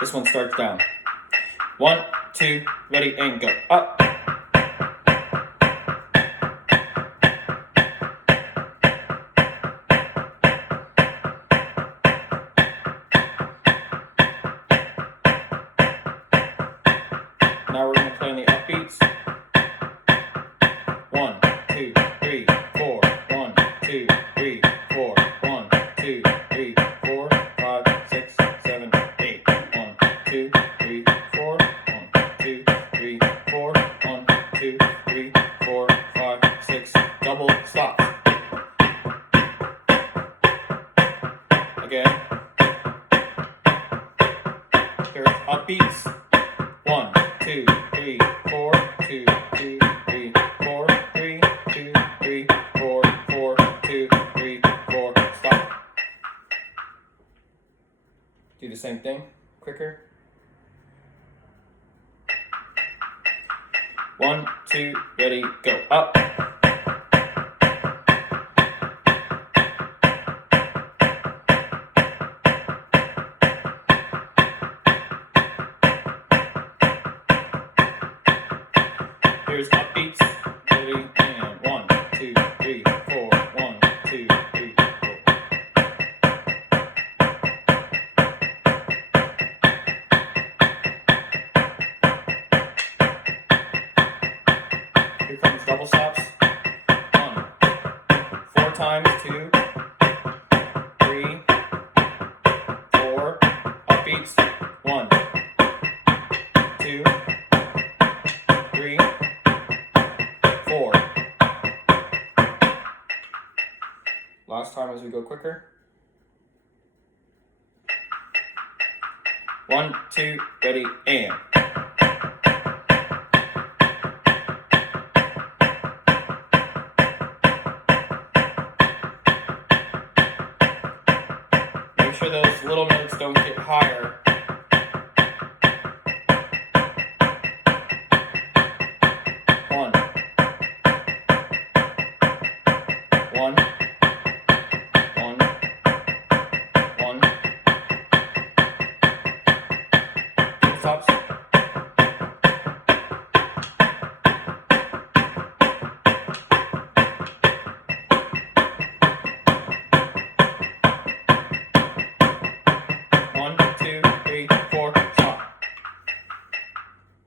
This one starts down. 1, 2, ready, and go. Up. Now we're going to play in the upbeats. 1, 2, 3, 4. 1, 2, 3, 4. 1, 2, 3, 4, 5, 6, 7, 8. 1, 2, 3, 4. 1, 2, 3, 4. 1, 2, 3, 4, 5, 6. Double stops. Again. Here's upbeats. 1, 2, 3, 4, 2, 2, 3, 4, 3, 2, 3, 4, 4, 2, 3, 4, stop. Do the same thing, quicker. 1, 2, ready, go. Up. Here's upbeats. Ready, and 1, 2, 3, 4. 1, 2, 3, 4. Here comes double stops. 1, 4 times, 2, 3, 4. Upbeats. 1, 2, 3, 4. Last time as we go quicker. 1, 2, ready, and. Make sure those little notes don't get higher. 1, 1.